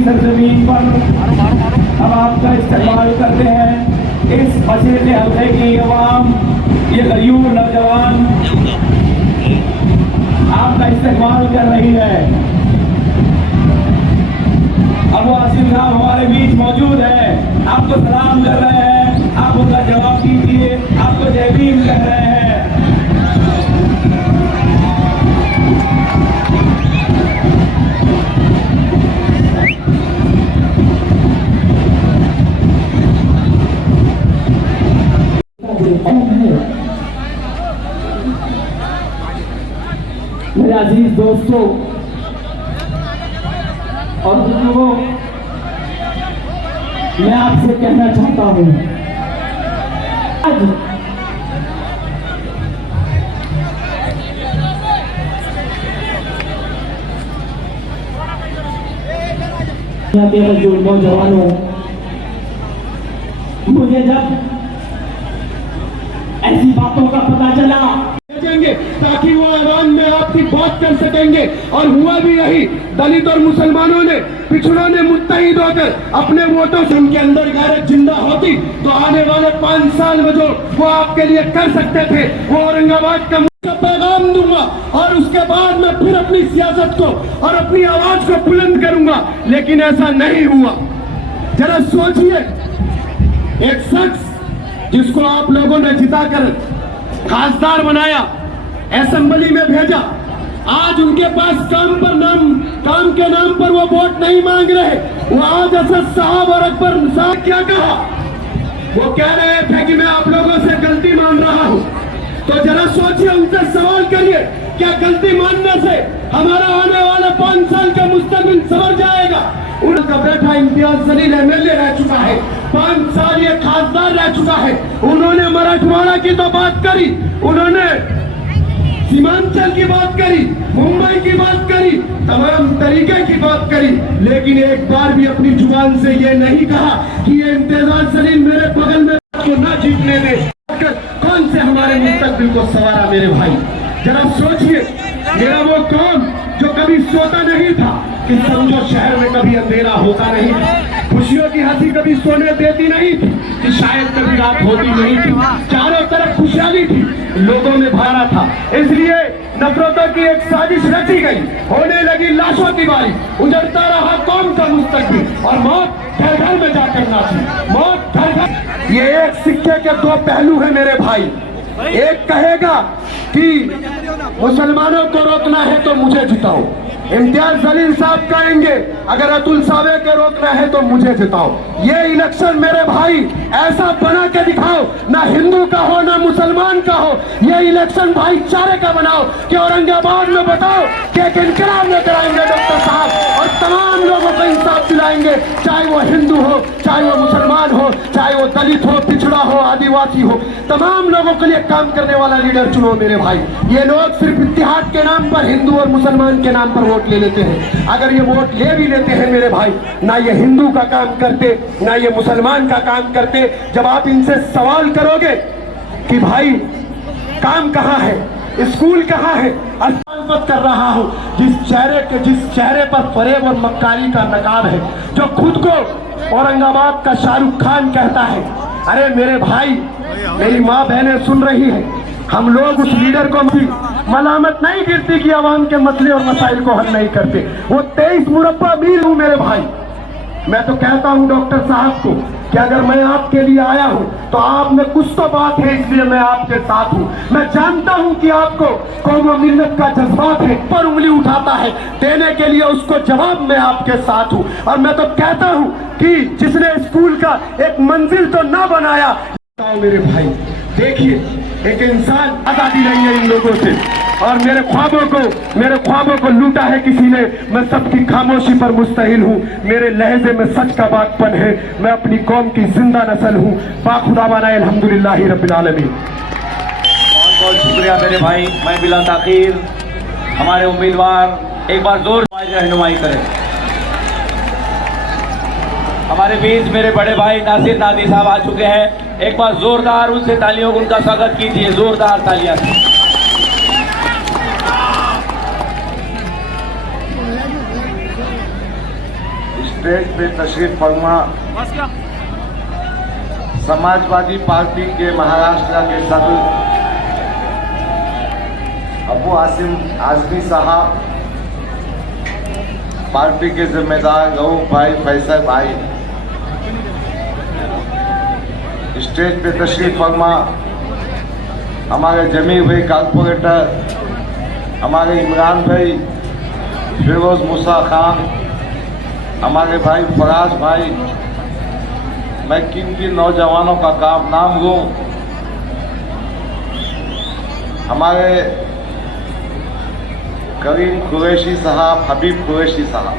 सरजमीन पर हम आपका इस्तेमाल करते हैं। इस मशीन हल्के की अवाम, ये गरीब नौजवान आपका इस्तेमाल कर रही है। अब आसिफ साहब हमारे बीच मौजूद है, आपको सलाम कर रहे हैं, आप उनका जवाब दीजिए, आपको जय भीम कह रहे हैं। मेरे अजीज दोस्तों और बुजुर्गों, मैं आपसे कहना चाहता हूं, आज जो नौजवानों, मुझे जब ऐसी बातों का पता चला ताकि वो ऐवान में आपकी बात कर सकेंगे, और हुआ भी यही। दलित और मुसलमानों ने, पिछड़ों ने मुत्तहिद होकर अपने वोटों से उनके अंदर गैरत जिंदा होती तो आने वाले 5 साल में जो वो आपके लिए कर सकते थे, वो औरंगाबाद का पैगाम दूंगा और उसके बाद मैं फिर अपनी सियासत को और अपनी आवाज को बुलंद करूंगा। लेकिन ऐसा नहीं हुआ। जरा सोचिए, एक शख्स जिसको आप लोगों ने जिताकर खासदार बनाया, असेंबली में भेजा, आज उनके पास काम के नाम पर वो वोट नहीं मांग रहे। वो आज असद साहब और अकबर साहब क्या कहा, वो कह रहे थे कि मैं आप लोगों से गलती मान रहा हूं। तो जरा सोचिए, उनसे सवाल करिए, क्या गलती मानने से हमारा आने वाला 5 साल का मुस्तकबिल संवर जाएगा? उनका बेटा इम्तियाज जलील एमएलए रह चुका है, 5 साल ये खासदार रह चुका है। उन्होंने मराठवाड़ा की तो बात करी, उन्होंने सीमांचल की बात करी, मुंबई की बात करी, तमाम तरीके की बात करी, लेकिन एक बार भी अपनी जुबान से ये नहीं कहा कि ये इम्तियाज जलील मेरे बगल में को ना जीतने दे। कौन से हमारे मुस्तकबिल को सवारा मेरे भाई? जरा सोचिए, मेरा वो कौम जो कभी सोता नहीं था कि समझो शहर में कभी अंधेरा होता नहीं, खुशियों की हंसी कभी सोने देती नहीं थी, कि शायद कभी रात होती नहीं थी, चारों तरफ खुशहाली थी, लोगों में भरा था। इसलिए नफरतों की एक साजिश रची गई, होने लगी लाशों की बारी, उजड़ता रहा कौम का मुस्तकबिल, और मौत घर घर में जाकर नाची, मौत घर घर। ये एक सिक्के के 2 पहलू है मेरे भाई। एक कहेगा कि मुसलमानों को रोकना है तो मुझे जिताओ, इम्तियाज जलील साहब कहेंगे अगर अतुल सावे को रोकना है तो मुझे जिताओ। ये इलेक्शन मेरे भाई ऐसा बना के दिखाओ, ना हिंदू का हो ना मुसलमान का हो, ये इलेक्शन भाईचारे का बनाओ, कि औरंगाबाद में बताओ कि एक इनकलाब लेकर आएंगे डॉक्टर साहब, और तमाम लोगों को इंसाफ दिलाएंगे, चाहे वो हिंदू हो, चाहे वो मुसलमान हो, चाहे वो दलित हो, पिछड़ा हो, आदिवासी हो, तमाम लोगों के लिए काम करने वाला लीडर चुनो मेरे भाई। ये लोग सिर्फ इत्तेहाद के नाम पर, हिंदू और मुसलमान के नाम पर वोट ले लेते हैं। अगर ये वोट ले भी लेते हैं मेरे भाई, ना ये हिंदू का काम करते, ना ये मुसलमान का काम करते। जब आप इनसे सवाल करोगे कि भाई काम कहाँ है, स्कूल कहाँ है, अस्पताल कर रहा हूँ, जिस चेहरे पर फरेब और मक्कारी का नकाब है, जो खुद को औरंगाबाद का शाहरुख खान कहता है। अरे मेरे भाई, मेरी माँ बहनें सुन रही है, हम लोग उस लीडर को भी मलामत नहीं गिरती कि आवाम के मसले और मसाइल को हल नहीं करते। वो 23 मुरब्बा मील हूँ मेरे भाई। मैं तो कहता हूँ डॉक्टर साहब को कि अगर मैं आपके लिए आया हूँ तो आप में कुछ तो बात है, इसलिए मैं आपके साथ हूँ। मैं जानता हूँ कि आपको कौम और मिल्लत का जज्बात है, पर उंगली उठाता है देने के लिए, उसको जवाब मैं आपके साथ हूँ। और मैं तो कहता हूँ कि जिसने स्कूल का एक मंजिल तो ना बनाया, मेरे भाई देखिए, एक इंसान आजादी नहीं है इन लोगों से। और मेरे ख्वाबों को लूटा है किसी ने। मैं सबकी खामोशी पर मुस्तहिल हूँ। मेरे लहजे में सच का बागपन है। मैं अपनी कौम की जिंदा नस्ल हूँ। पाखुदावाना अल्हम्दुलिल्लाहि रब्बिल आलमीन। बहुत बहुत शुक्रिया मेरे भाई। मैं बिला ताखीर हमारे उम्मीदवार एक बार जोर रहनुमाई करें। हमारे बीच मेरे बड़े भाई नासिर नादी साहब आ चुके हैं। एक बार जोरदार उनसे तालियों को उनका स्वागत कीजिए, जोरदार तालियां। स्टेज पे तशरीफ फरमा समाजवादी पार्टी के महाराष्ट्र के सदर अबू आसिम आजमी साहब, पार्टी के जिम्मेदार रऊफ भाई, फैसल भाई, स्टेज पे तशरीफ फरमा हमारे जमीर भाई कॉर्पोरेटर, हमारे इमरान भाई, फिरोज मूसा खान, हमारे भाई फराज भाई। मैं किन किन नौजवानों का नाम लूं? हमारे करीम कुरैशी साहब, हबीब कुरैशी साहब,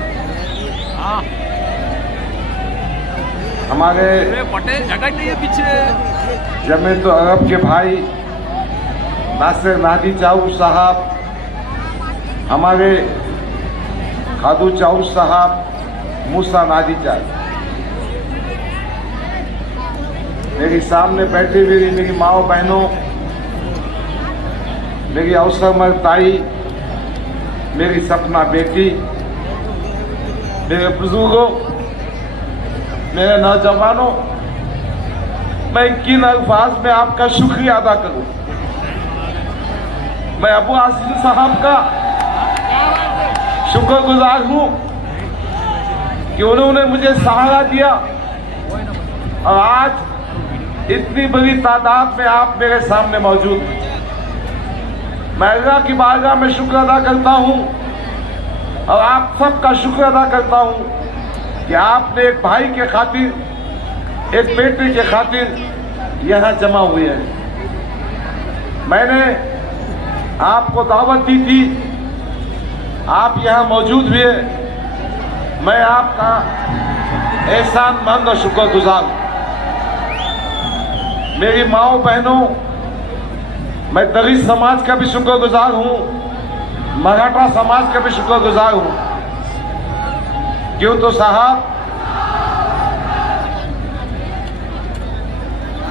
हमारे जमीयत अरब के भाई नासिर नादी चाउस साहब, हमारे खादू चाउस साहब, मूसा नादी चाउस, मेरी सामने बैठी हुई मेरी माओ बहनों, मेरी अवसरमर ताई, मेरी सपना बेटी, मेरे बुजुर्गों, मेरे नौजवानों, मैं किन अल्फाज में आपका शुक्रिया अदा करूं? मैं अबू आसिम साहब का शुक्रगुजार हूं कि उन्होंने मुझे सहारा दिया और आज इतनी बड़ी तादाद में आप मेरे सामने मौजूद हैं। मैं अल्लाह की बारगाह में शुक्र अदा करता हूं और आप सबका शुक्र अदा करता हूं कि आपने एक भाई के खातिर, एक बेटे के खातिर यहां जमा हुए हैं। मैंने आपको दावत दी थी, आप यहां मौजूद हुए। मैं आपका एहसानमंद और शुक्रगुजार हूं। मेरी माओ बहनों, मैं दलित समाज का भी शुक्रगुजार हूं, मराठा समाज का भी शुक्रगुजार हूं। क्यों तो साहब,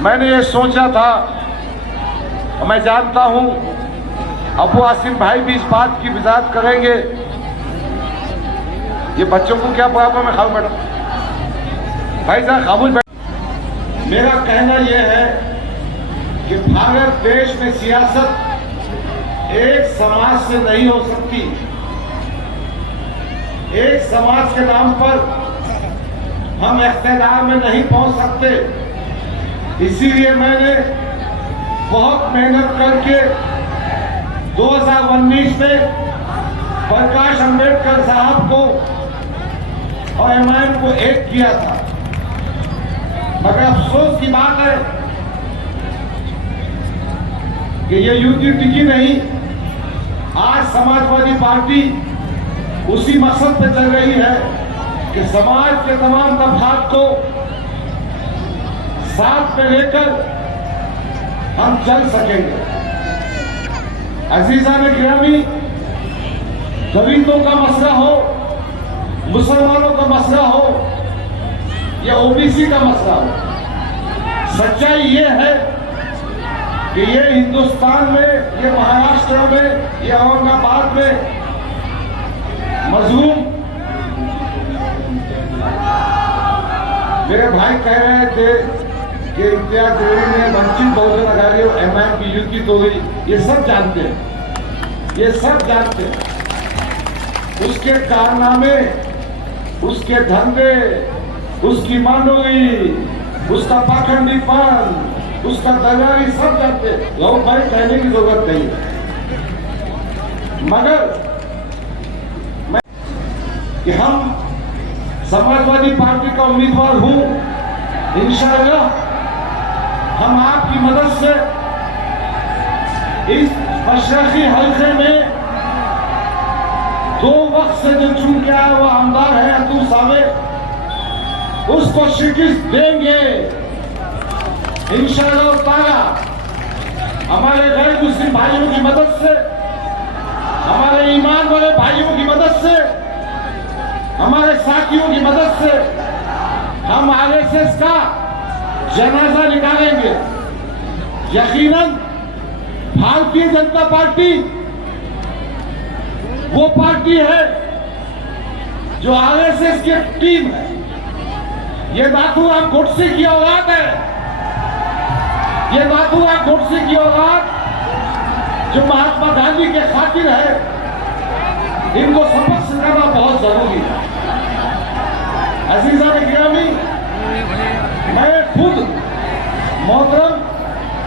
मैंने ये सोचा था और मैं जानता हूं अबू आसिम भाई भी इस बात की वजाहत करेंगे। ये बच्चों को क्या प्रॉब्लम है? खाओ मैडम, भाई साहब खामोश बैठ। मेरा कहना यह है कि भारत देश में सियासत एक समाज से नहीं हो सकती। एक समाज के नाम पर हम इख्तियार में नहीं पहुंच सकते। इसीलिए मैंने बहुत मेहनत करके 2019 में प्रकाश अंबेडकर साहब को और एमआईएम को एक किया था। मगर अफसोस की बात है कि ये युद्ध टिकी नहीं। आज समाजवादी पार्टी उसी मकसद पे चल रही है कि समाज के तमाम तबकात को साथ में लेकर हम चल सकेंगे। अजीजा ने गिरामी, दलितों का मसला हो, मुसलमानों का मसला हो या ओबीसी का मसला हो, सच्चाई ये है कि ये हिंदुस्तान में, ये महाराष्ट्र में, ये औरंगाबाद में मजलूम, मेरे भाई कह रहे थे कि इम्तियाज जलील ने वंचित बहुजन अघाड़ी और एमआईएम की युति तो गई। ये सब जानते हैं, ये सब जानते हैं। उसके कारनामे, उसके धंधे, उसकी मांडोगी, उसका पाखंडीपन, उसका दलाली सब जानते हैं। लोग भाई कहने की जरूरत नहीं है। मगर मैं कि हम समाजवादी पार्टी का उम्मीदवार हूं, इंशाअल्लाह हम आपकी मदद से इस मशरकी हल्के में 2 वक्त से जो चुन के आया हुआ आमदार है अतुल सावे, उसको शिकस्त देंगे इंशाअल्लाह ताला। हमारे गैर मुस्लिम भाइयों की मदद से, हमारे ईमान वाले भाइयों की मदद से, हमारे साथियों की मदद से हम आरएसएस का जनाजा निकालेंगे। यकीनन भारतीय जनता पार्टी वो पार्टी है जो आरएसएस की टीम है। ये नाथूराम गोडसे की औलाद है, ये नाथूराम गोडसे की औलाद जो महात्मा गांधी के खातिर है। इनको सबक सिखाना बहुत जरूरी है। अजीजा ने गिरामी, मैं खुद मोहतरम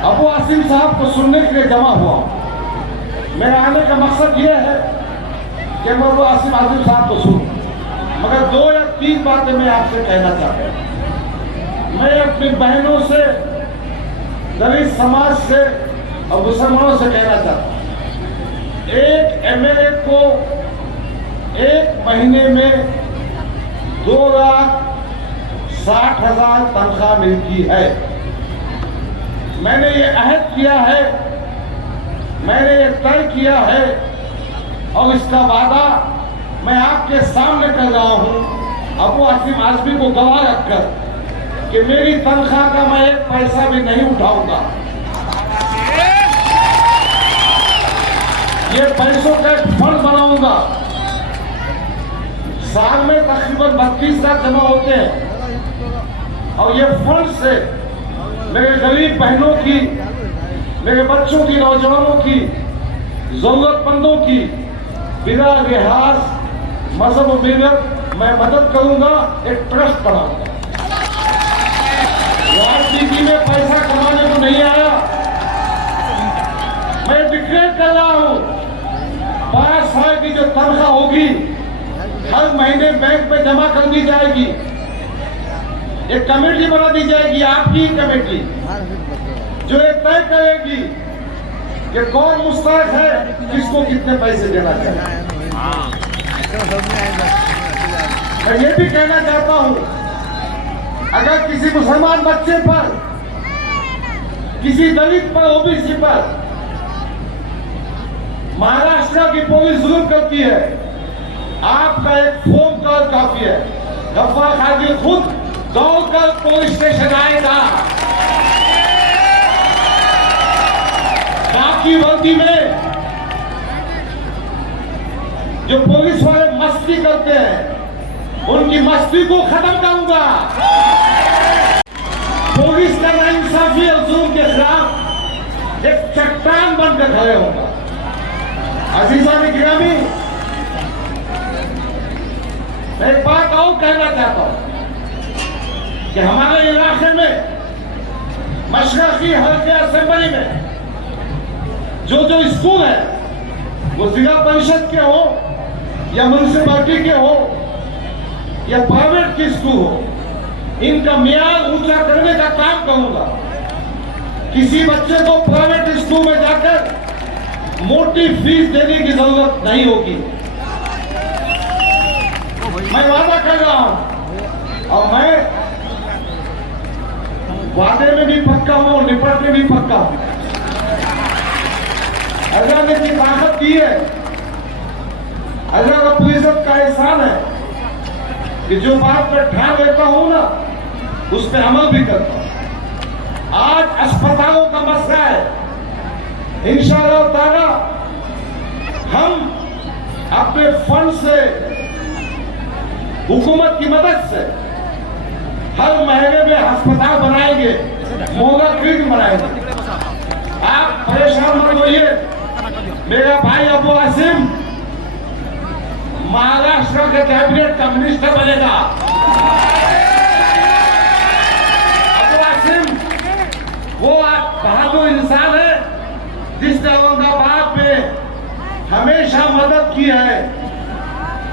अबू आसिम साहब को सुनने के लिए जमा हुआ हूं। मेरे आने का मकसद यह है कि मैं अबू आसिम साहब को सुनूं, मगर 2 या 3 बातें मैं आपसे कहना चाहता हूं। मैं अपनी बहनों से, दलित समाज से और मुसलमानों से कहना चाहता हूं, एक एमएलए को 1 महीने में 2,60,000 तनख्वाह मिलती है। मैंने ये अहद किया है, मैंने ये तय किया है और इसका वादा मैं आपके सामने कर रहा हूं अबू आसिम आजमी को गवाह रखकर कि मेरी तनख्वाह का मैं 1 पैसा भी नहीं उठाऊंगा। ये पैसों का एक फंड बनाऊंगा। साल में तकरीबन 32 लाख जमा होते हैं और ये फंड से मेरे गरीब बहनों की, मेरे बच्चों की, नौजवानों की, जरूरतमंदों की बिना लिहाज मजहब और मिल्लत मैं मदद करूंगा। एक ट्रस्ट बनाऊंगा। राजनीति में पैसा कमाने को नहीं आया। मैं डिक्लेयर कर रहा हूं 5 साल की जो तनख्वाह होगी हर महीने बैंक में जमा कर दी जाएगी। एक कमेटी बना दी जाएगी, आपकी कमेटी, जो ये तय करेगी कि कौन मुस्तहक है, किसको कितने पैसे देना चाहिए। मैं ये भी कहना चाहता हूं, अगर किसी मुसलमान बच्चे पर, किसी दलित पर, ओबीसी पर महाराष्ट्र की पुलिस जुल्म करती है, आपका एक फोन कॉल काफी है। गफ्फार खादिर खुद दौड़कर पुलिस स्टेशन आएगा। बाकी वर्दी में जो पुलिस वाले मस्ती करते हैं, उनकी मस्ती को खत्म करूंगा। पुलिस का नाइंसाफी और जुल्म के खिलाफ एक चट्टान बनकर खड़े होगा। अजीजा ने गिरामी, मैं एक बात और कहना चाहता हूं कि हमारे इलाके में मशरकी हल्के असेंबली में जो स्कूल है, वो जिला परिषद के हो या म्युनिसिपैलिटी के हो या प्राइवेट के स्कूल हो, इनका मियार ऊंचा करने का काम करूंगा। किसी बच्चे को प्राइवेट स्कूल में जाकर मोटी फीस देने की जरूरत नहीं होगी। मैं वादा कर रहा हूं और मैं वादे में भी पक्का हूं, निपटने भी पक्का हूं। अल्लाह ने इतनी ताकत दी है, अल्लाह रब्बुल इज्जत का एहसान है कि जो बात मैं ठान लेता हूं ना, उस पर अमल भी करता हूं। आज अस्पतालों का मसला है, इंशाअल्लाह ताला हम अपने फंड से, हुकूमत की मदद से हर महीने में अस्पताल बनाएंगे, मोगा क्लिनिक बनाएंगे। आप परेशान मत होइए। मेरा भाई अबू आसिम महाराष्ट्र के कैबिनेट का मिनिस्टर बनेगा। अबू आसिम वो बहादुर इंसान है जिसने औरंगाबाद में हमेशा मदद की है।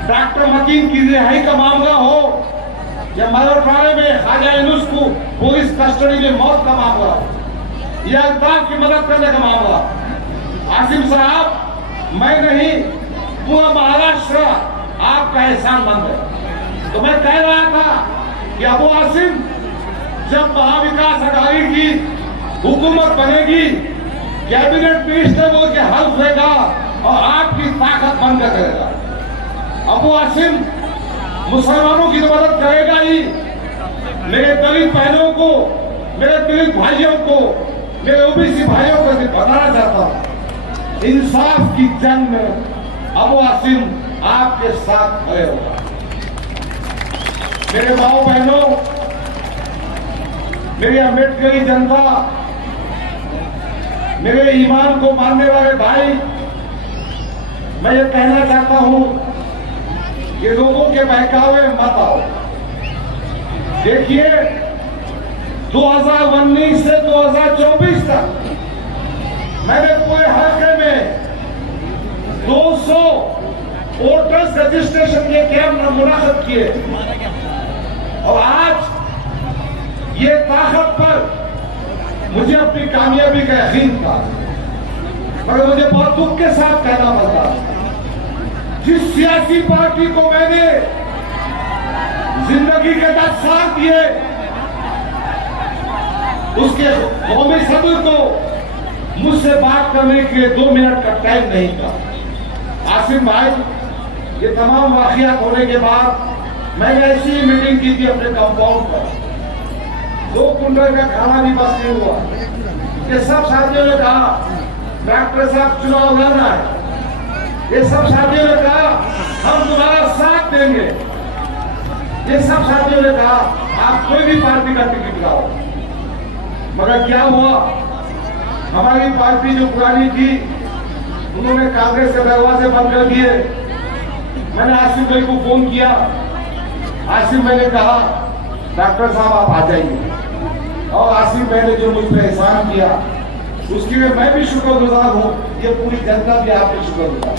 डॉक्टर मतीन की रिहाई का मामला हो या मराठवाड़े में ख्वाजा यूनुस को पुलिस कस्टडी में मौत का मामला हो या अल्ताफ की मदद करने का मामला, आसिम साहब, मैं नहीं, पूरा महाराष्ट्र आपका एहसानमंद है। तो मैं कह रहा था कि अबू आसिम, जब महाविकास अघाड़ी की हुकूमत बनेगी, कैबिनेट मिनिस्टर बोल के हल्फ देगा और आपकी ताकत बंद करेगा। अबू आसिम मुसलमानों की तो मदद करेगा ही, मेरे दलित बहनों को, मेरे दलित भाइयों को, मेरे ओबीसी भाइयों को बताना चाहता हूं, इंसाफ की जंग में अबू आसिम आपके साथ खड़े होगा। मेरे माओ बहनों, मेरी अम्बेडकरी जनता, मेरे ईमान को मानने वाले भाई, मैं ये कहना चाहता हूं कि लोगों के बहकावे मत आओ। देखिए, 2019 से 2024 तक मैंने पूरे हल्के में 200 वोटर्स रजिस्ट्रेशन के कैंप मुनाकिद किए और आज ये ताकत पर मुझे अपनी कामयाबी का यकीन था, मगर मुझे बहुत दुख के साथ कहना पड़ता, जिस सियासी पार्टी को मैंने जिंदगी के 10 साल दिए, उसके कौमी सदर को मुझसे बात करने के लिए 2 मिनट का टाइम नहीं था। आसिम भाई, ये तमाम वाकयात होने के बाद मैंने ऐसी ही मीटिंग की थी अपने कंपाउंड पर, 2 कुंटल का खाना भी बस नहीं हुआ। ये सब साथियों ने कहा डॉक्टर साहब चुनाव लड़ना है, ये सब साथियों ने कहा हम तुम्हारा साथ देंगे, ये सब साथियों ने कहा आप कोई भी पार्टी का टिकट लाओ। मगर क्या हुआ, हमारी पार्टी जो पुरानी थी, उन्होंने कांग्रेस के दरवाजे बंद कर दिए। मैंने आसिम भाई को फोन किया, आसिम भाई ने कहा डॉक्टर साहब आप आ जाइए, और आसिम भाई ने जो मुझ पर एहसान किया उसके लिए मैं भी शुक्रगुजार हूं, ये पूरी जनता भी आपके शुक्रगुजार।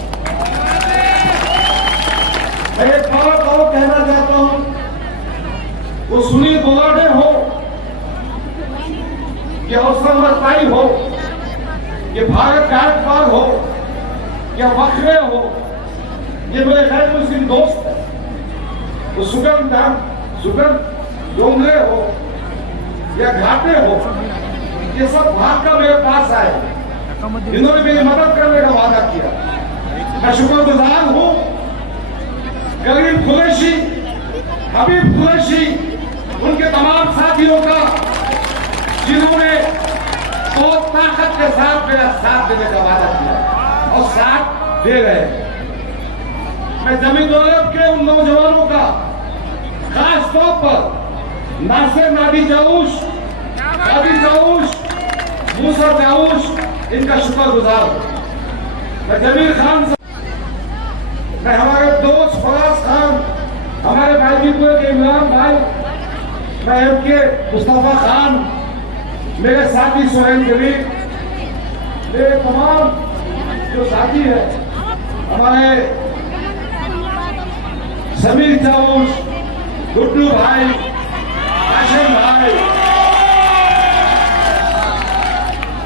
मैं एक बात और कहना चाहता हूं, वो सुनील गोगाटे हो या उसमताई हो, ये भारत गायकवाड़ हो या वक्रे हो, ये मेरे गैर मुस्लिम दोस्त है, वो सुगम डोंगरे हो या घाटे हो, ये सब भाग कर मेरे पास आए, इन्होंने मेरी मदद करने का वादा किया। मैं शुक्रगुजार हूं गरीब कुरैशी, हबीब कुरैशी, उनके तमाम साथियों का, जिन्होंने बहुत ताकत के साथ मेरा साथ देने का वादा किया और साथ दे रहे हैं। मैं जमी दौलत के उन नौजवानों का, खास तौर पर नासिर नादी जाऊश, मूसा जाऊश, इनका शुक्रगुजार हूं। मैं जमीर खान से, मैं हमारे दोस्त फराज खान, हमारे गाजीपुर के इमरान भाई, मैं एमके मुस्तफा खान, मेरे साथी सोहेल जलील, मेरे तमाम जो साथी है, हमारे समीर जाऊश, गुड्डू भाई, आशिम भाई,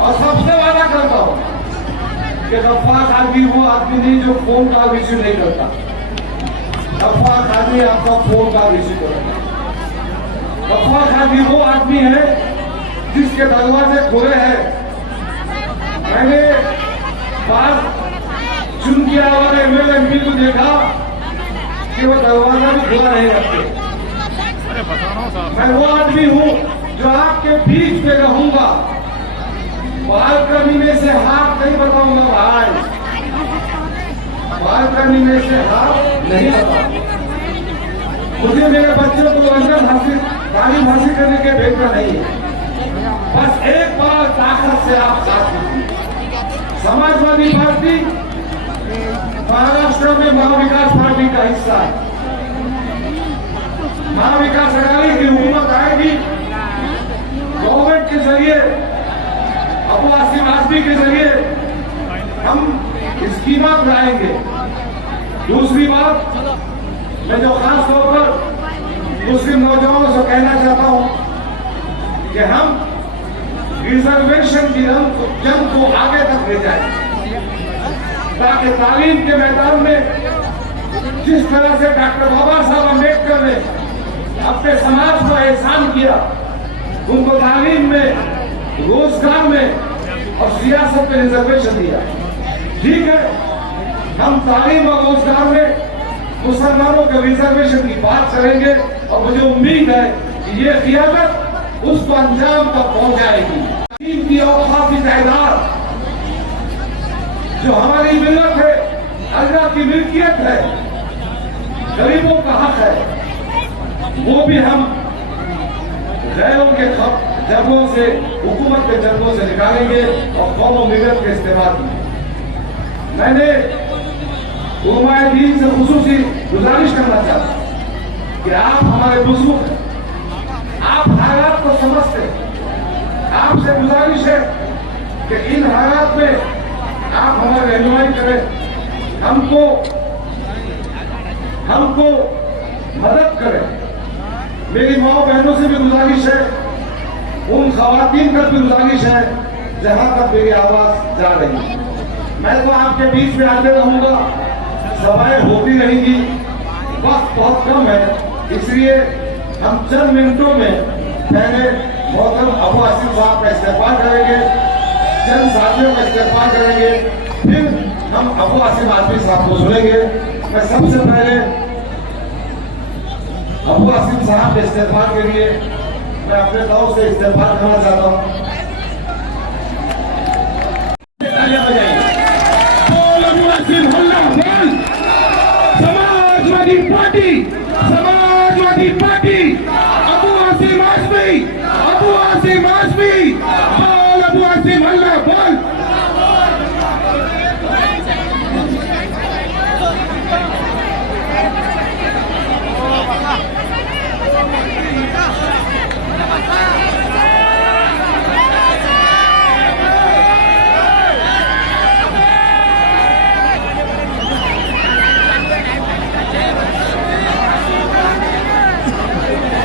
और सबसे वादा करता हूं कि गफ्फार आदमी वो आदमी नहीं जो फोन का रिसीव नहीं करता। गफ्फार आदमी आपका फोन का रिसीव करेगा। गफ्फार आदमी वो आदमी है जिसके दरवाजे खुले हैं। मैंने बात चुन किया और एमएलए एमपी को देखा कि वो दरवाजा भी खुला नहीं रखते। मैं वो आदमी हूं जो आपके बीच में रहूंगा, बालकनी में से हाथ नहीं बताऊंगा भाई, बालकनी में से हाथ नहीं बताऊंगा। मुझे मेरे बच्चों को लंदन हासिल, तालीम हासिल करने के भेजना नहीं है, बस एक बार ताकत से आप साथ दीजिए। समाजवादी पार्टी महाराष्ट्र में महाविकास पार्टी का हिस्सा है। महाविकास अघाड़ी की हुकूमत आएगी, गवर्नमेंट के जरिए, अबू आसिम आजमी के जरिए हम स्कीमात लाएंगे। दूसरी बात, मैं जो खास तौर पर मुस्लिम नौजवानों से कहना चाहता हूं कि हम रिजर्वेशन की जंग को आगे तक ले जाएंगे। ताकि तालीम के मैदान में जिस तरह से डॉक्टर बाबा साहब अम्बेडकर ने अपने समाज को एहसान किया, उनको तालीम में, रोजगार में और सियासत में रिजर्वेशन दिया। ठीक है, हम तालीम और रोजगार में मुसलमानों के रिजर्वेशन की बात करेंगे और मुझे उम्मीद है कि ये क़ियादत उसको अंजाम तक पहुंचाएगी। की औकात की तादाद जो हमारी मिल्लत है, अल्लाह की मिल्कियत है, गरीबों का हक है, वो भी हम गैरों के जगहों से, हुकूमत के जगहों से निकालेंगे और कौम मिल्लत के इस्तेमाल की। मैंने उलमाए दीन से खुसूसी गुजारिश करना चाहता हूं कि आप हमारे बुजुर्ग हैं, आप हालात को समझते हैं, आपसे गुजारिश है कि इन हालात में आप हमारी रहनुमाई करें, हमको मदद करें। मेरी माँ बहनों से भी गुजारिश है, उन खवातीन तक भी गुजारिश है जहां तक मेरी आवाज जा रही है। मैं तो आपके बीच में आते रहूंगा, सभाएं होती रहेंगी, वक्त बहुत कम है, इसलिए हम चंद मिनटों में पहले मोहतरम अबू आसिफ साहब का इस्तेमाल करेंगे, चंद साथियों का इस्तेमाल करेंगे, फिर हम अबू आसिफ आदमी साहब को सुनेंगे। मैं सबसे पहले अबू आसिफ साहब के इस्तेमाल के लिए मैं अपने दौर से इस्तेमाल करना चाहता हूँ। समाजवादी पार्टी, समाजवादी पार्टी, अबू आसिम आजमी, अबू आसिम आजमी, बोल अबू आसिम अल्लाह बोल।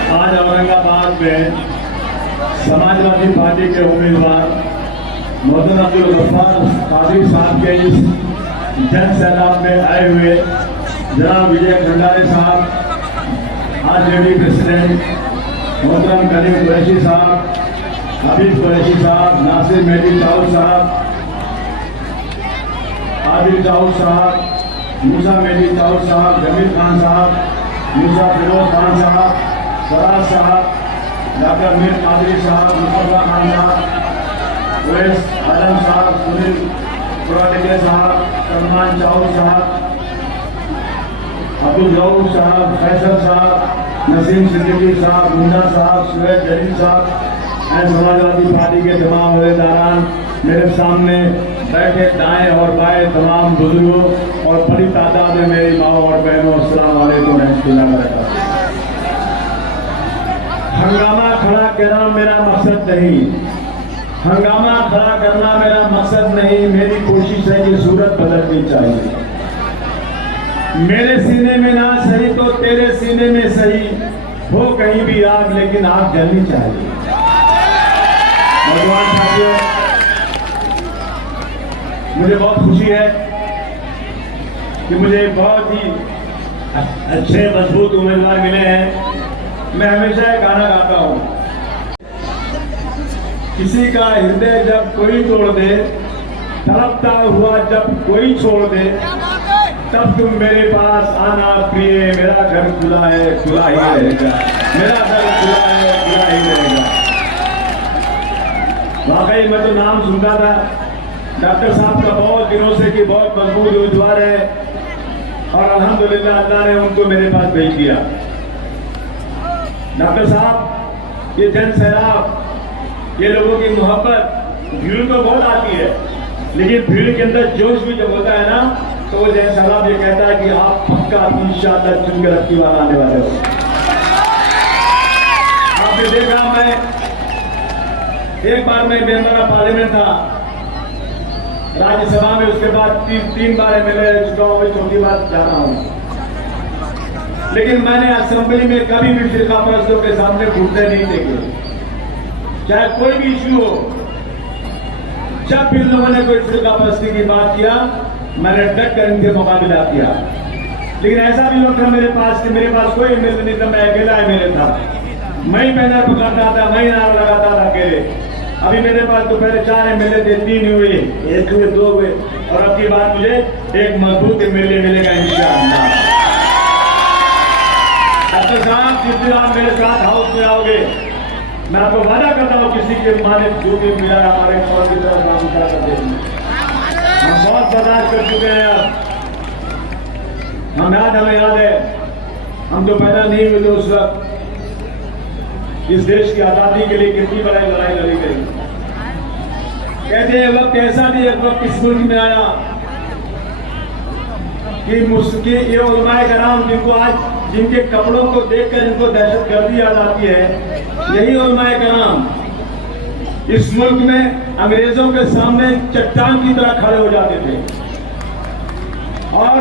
आज औरंगाबाद में समाजवादी पार्टी के उम्मीदवार मोहतरम अब्दुल गफ्फार कादरी साहब के इस जन सैलाब में आए हुए जनाब विजय भंडारे साहब, आरजेडी प्रेसिडेंट मोहतरम कलीम कुरैशी साहब, हबीब कुरैशी साहब, नासिर मेहदी चाउर साहब, आदिल चाउर साहब, मूसा मेहदी चाउर साहब, जमील खान साहब, मूसा फिरोज खान साहब, फराज साहब, डॉक्टर मीर कादरी साहब, मुस्तफा खान साहब, ओवैस आलम साहब, सुनील पुराटिके साहब, सलमान चाउर साहब, अब्दुल जऊर साहब, फैसल साहब, नसीम सिद्दीकी साहब, मुन्ना साहब, सुहेल जलील साहब एंड समाजवादी पार्टी के तमाम अहदेदारान, मेरे सामने बैठे दाएं और बाएं तमाम बुजुर्गों और बड़ी तादाद में मेरी माओ और बहनों, अस्सलाम वालेकुम रहमतुल्लाहि व बरकातहू। हंगामा खड़ा करना मेरा मकसद नहीं, हंगामा खड़ा करना मेरा मकसद नहीं। मेरी कोशिश है कि सूरत बदलनी चाहिए। मेरे सीने में ना सही तो तेरे सीने में सही हो कहीं भी आग, लेकिन आग जलनी चाहिए। नौजवान साथियों, मुझे बहुत खुशी है कि मुझे बहुत ही अच्छे मजबूत उम्मीदवार मिले हैं। मैं हमेशा एक गाना गाता हूँ, किसी का हृदय जब कोई तोड़ दे, तड़पता हुआ जब कोई छोड़ दे, तब तुम मेरे पास आना प्रिय, मेरा घर खुला है, खुला ही रहेगा, मेरा घर खुला है, खुला ही रहेगा। वाकई मैं तो नाम सुनता था डॉक्टर साहब का बहुत दिनों से कि बहुत मजबूत उम्मीदवार है, और अल्हम्दुलिल्लाह अल्लाह ने उनको मेरे पास भेज दिया। डॉक्टर साहब, ये जन सैलाब, ये लोगों की मोहब्बत, भीड़ तो बहुत आती है, लेकिन भीड़ के अंदर जोश भी जब होता है ना, तो वो जन सैलाब ये कहता है कि आप पक्का इंशाअल्लाह चुनकर रखी वाला आने वाले हो। आपने देखा, मैं एक बार मैं मेंबर ऑफ पार्लियामेंट था राज्यसभा में, उसके बाद तीन बार एमएलए रह चुका हूं, मैं चौथी बार जा रहा हूं, लेकिन मैंने असेंबली में कभी भी फिरका परस्तों के सामने घुटने नहीं देखे, चाहे कोई भी इश्यू हो, जब भी लोगों ने कोई फिरका परस्ती की बात किया, मैंने डट कर इनके मुकाबला किया। लेकिन ऐसा भी लोग था मेरे पास कि मेरे पास कोई एमएलए नहीं था, मैं अकेला एमएलए था। मैं ही बैनर पकड़ता था, मैं ही नारा लगाता था अकेले। अभी मेरे पास तो पहले 4 एमएलए थे, 3 हुए, 1 हुए, 2 हुए, और अब की बात मुझे एक मजबूत एमएलए मिलेगा इंशाअल्लाह। डॉक्टर साहब, जिस दिन आप मेरे साथ हाउस में आओगे, मैं आपको वादा करता हूँ किसी के माने जो भी मिला हमारे कौन की तरह काम कर देंगे। हम बहुत बर्दाश्त कर चुके हैं। अब हमें याद है, हम जो पैदा नहीं हुए थे उस वक्त इस देश की आजादी के लिए कितनी बड़ी लड़ाई लड़ी गई। कहते हैं वक्त ऐसा भी एक वक्त इस मुल्क में आया कि ये उलमाए कराम जिनको आज जिनके कपड़ों को देखकर इनको दहशतगर्दी याद आती है, यही उलमाए कराम इस मुल्क में अंग्रेजों के सामने चट्टान की तरह खड़े हो जाते थे। और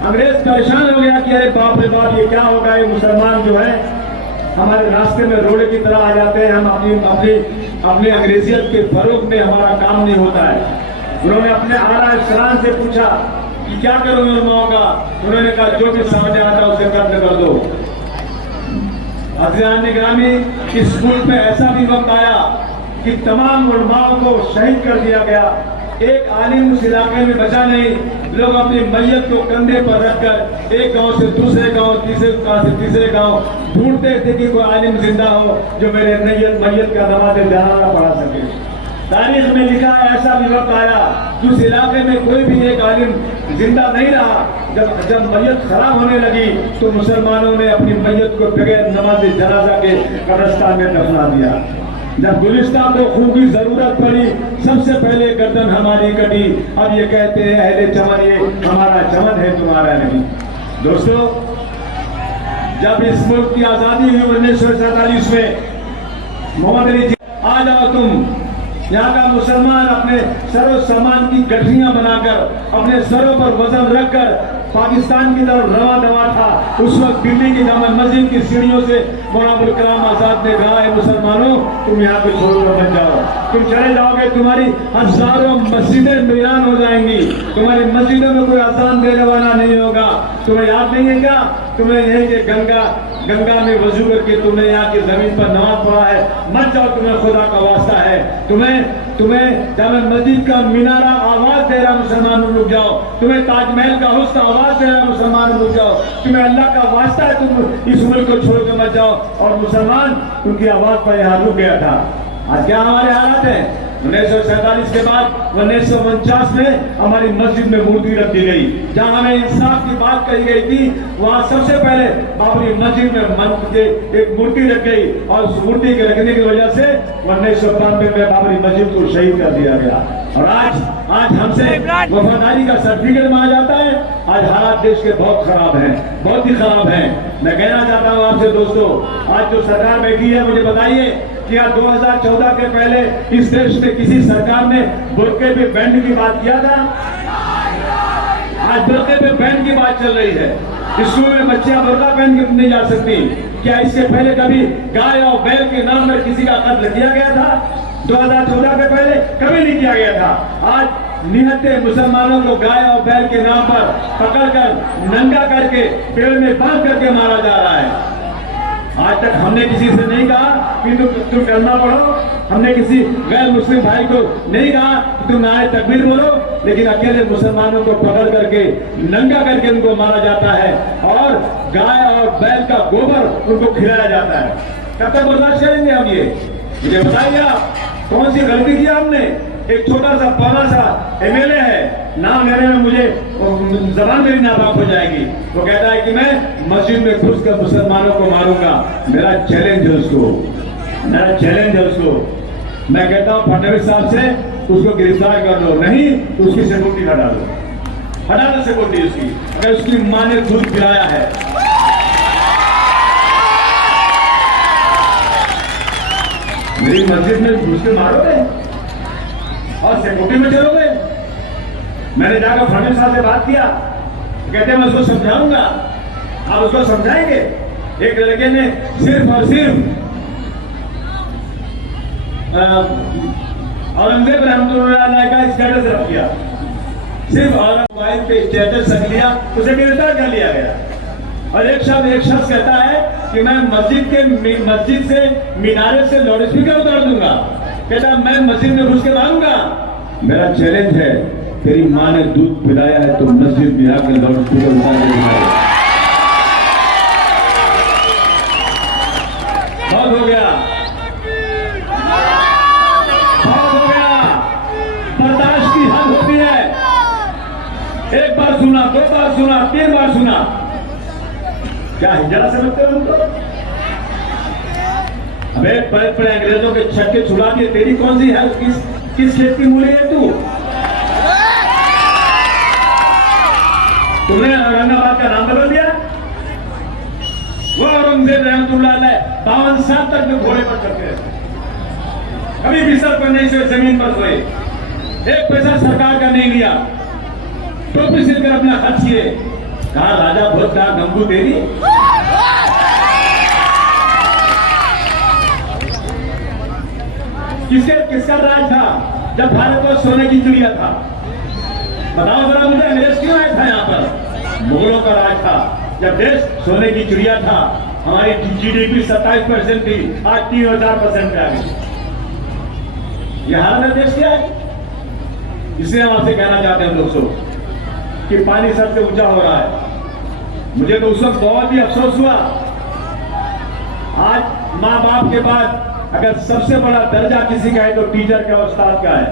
अंग्रेज परेशान हो गया कि अरे बाप रे बाप, ये क्या होगा, ये मुसलमान जो है हमारे रास्ते में रोड़े की तरह आ जाते हैं, हम अपनी अंग्रेजियत के फरोग में हमारा काम नहीं होता है। उन्होंने अपने आला अफसरान से पूछा कि क्या करोगे उलमाओं का? उन्होंने कहा जो भी सामने आता है उसे कत्ल कर दो। हज़रात निगरानी, इस मुल्क में ऐसा भी वक्त आया कि तमाम उलमाओं को शहीद कर दिया गया। एक आलिम उस इलाके में बचा नहीं। लोग अपनी मैयत को कंधे पर रखकर एक गांव से दूसरे गांव, तीसरे गांव से तीसरे गांव ढूंढते थे कि कोई आलिम जिंदा हो जो मेरे मैयत का नमाज़ जनाज़ा पढ़ा सके। तारीख में लिखा है ऐसा भी वक्त आया जिस इलाके में कोई भी एक आलिम जिंदा नहीं रहा। जब मैयत खराब होने लगी तो मुसलमानों ने अपनी मैयत को बगैर नमाज जनाज़ा के कब्रिस्तान में दफना दिया। जब गुलिस्तान को खून की जरूरत पड़ी, सबसे पहले गर्दन हमारी कटी। अब ये कहते हैं अहले चमन, ये हमारा चमन है, तुम्हारा नहीं। दोस्तों, जब इस मुल्क की आजादी हुई 1947 में, मोहम्मद अली जी, आ जाओ तुम, यहाँ का मुसलमान अपने सरो सामान की गठरियां बनाकर अपने सरों पर वजन रखकर पाकिस्तान की तरफ रवा दवा था। उस वक्त दिल्ली की जामा मस्जिद की सीढ़ियों से मौलाना अबुल कलाम आजाद ने कहा है मुसलमानों, तुम यहाँ पे छोड़कर बन जाओ, तुम चले जाओगे तुम्हारी हजारों मस्जिदें वीरान हो जाएंगी, तुम्हारी मस्जिदों में कोई अजान देने वाला नहीं होगा। तुम्हें याद नहीं है क्या? तुम्हें यही कि गंगा में वजू करके तुमने यहाँ की जमीन पर नमाज पढ़ा है, मत जाओ, तुम्हें खुदा का वास्ता है। तुम्हें जामा मस्जिद का मीनारा आवाज दे रहा मुसलमान, रुक जाओ। तुम्हें ताजमहल का हुस्न आवाज दे रहा मुसलमान, रुक जाओ। तुम्हें अल्लाह का वास्ता है, तुम इस मुल्क को छोड़ के मत जाओ। और मुसलमान उनकी आवाज पर यहाँ रुक गया था। आज क्या हमारे हालात हैं? 1947 के बाद 1949 में हमारी मस्जिद में मूर्ति रख दी गई। जहां हमें इंसाफ की बात कही गई थी, वहां सबसे पहले बाबरी मस्जिद में एक मूर्ति रख गई और उस मूर्ति के रखने की वजह से 1992 में बाबरी मस्जिद को शहीद कर दिया गया। और आज हमसे वफादारी का सर्टिफिकेट मांगा जाता है। आज हालात देश के बहुत खराब हैं, बहुत ही खराब हैं। मैं कहना चाहता हूं आपसे दोस्तों, आज जो सरकार बैठी है, मुझे बताइए क्या 2014 के पहले इस देश में किसी सरकार ने बुर्के पे बैंड की बात किया था? आज बुर्के पे बैंड की बात चल रही है। स्कूल में बच्चियां बुर्का पहन के नहीं जा सकती। क्या इससे पहले कभी गाय और बैल के नाम पर किसी का कत्ल किया गया था? 2014 के पहले कभी नहीं किया गया था। आज निहत्ते मुसलमानों को गाय और बैल के नाम पर पकड़कर नंगा करके पेड़ में बांध करके मारा जा रहा है। आज तक हमने किसी से नहीं कहा कि तुम कलमा पढ़ो, हमने किसी गैर मुस्लिम भाई को नहीं कहा कि तुम नारे तकबीर बोलो, लेकिन अकेले मुसलमानों को पकड़ करके नंगा करके उनको मारा जाता है और गाय और बैल का गोबर उनको खिलाया जाता है। कब तक बर्दाश्त करेंगे हम ये? मुझे बताइए आप कौन सी गलती की हमने? एक छोटा सा पौधा सा एमएलए है, नाम लेने में मुझे जबान मेरी नापाक हो जाएगी। वो कहता है कि मैं मस्जिद में घुसकर मुसलमानों को मारूंगा। मेरा चैलेंज है उसको, मेरा चैलेंज है उसको। मैं कहता हूँ फडणवीस साहब से उसको गिरफ्तार कर लो, नहीं तो उसकी सिक्योरिटी हटा दो, हटा दो सिक्योरिटी उसकी, अगर उसकी मां ने दूध पिलाया है। मेरी मस्जिद में घुस के मारोगे और सिक्योरिटी में चलोगे? मैंने जाकर फडणवीस साहब से बात किया, कहते मैं उसको समझाऊंगा। आप उसको समझाएंगे? एक लड़के ने सिर्फ और सिर्फ औरंगजेब रहमतुल्लाह अलैह का स्टेटस रख दिया, सिर्फ मोबाइल पे स्टेटस रख दिया, उसे गिरफ्तार कर लिया गया। और एक शख्स कहता है कि मैं मस्जिद से मीनारे से लाउड स्पीकर उतार दूंगा, कहता मैं मस्जिद में घुस के मारूंगा। मेरा चैलेंज है, तेरी माँ ने दूध पिलाया है तो मस्जिद में आकर लाउड स्पीकर उतार के दिखाया। बहुत हो गया, बहुत हो गया, बर्दाश्त की हद होती है। एक बार सुना, दो बार सुना, तीन बार सुना, क्या हिजरा समझते हो उनको? अबे बड़े बड़े अंग्रेजों के छक्के छुड़ा दिए, तेरी कौन सी है? किस खेत की मूली है तू? तुमने औरंगाबाद का नाम बदल दिया। वो औरंगजेब रहमतुल्लाह अलैह 52 साल तक जो घोड़े पर चढ़ते रहे, कभी बिस्तर पर नहीं सोए, जमीन पर सोए, एक पैसा सरकार का नहीं लिया, टोपी सिलकर अपना खर्च किए। कहा राजा भोज, कहा गंगू तेरी। किसका राज था जब भारत को सोने की चिड़िया था? बताओ जरा मुझे, अंग्रेज क्यों आया था यहाँ पर? मुगलों का राज था जब देश सोने की चिड़िया था। हमारी जीडीपी 27% थी, आज 3000% पे आ गई। यह हालत देश क्या है? इसलिए हम आपसे कहना चाहते हैं दोस्तों कि पानी सबसे ऊंचा हो रहा है। मुझे तो उस वक्त बहुत ही अफसोस हुआ। आज माँ बाप के बाद अगर सबसे बड़ा दर्जा किसी का है तो टीचर का, उस्ताद का है।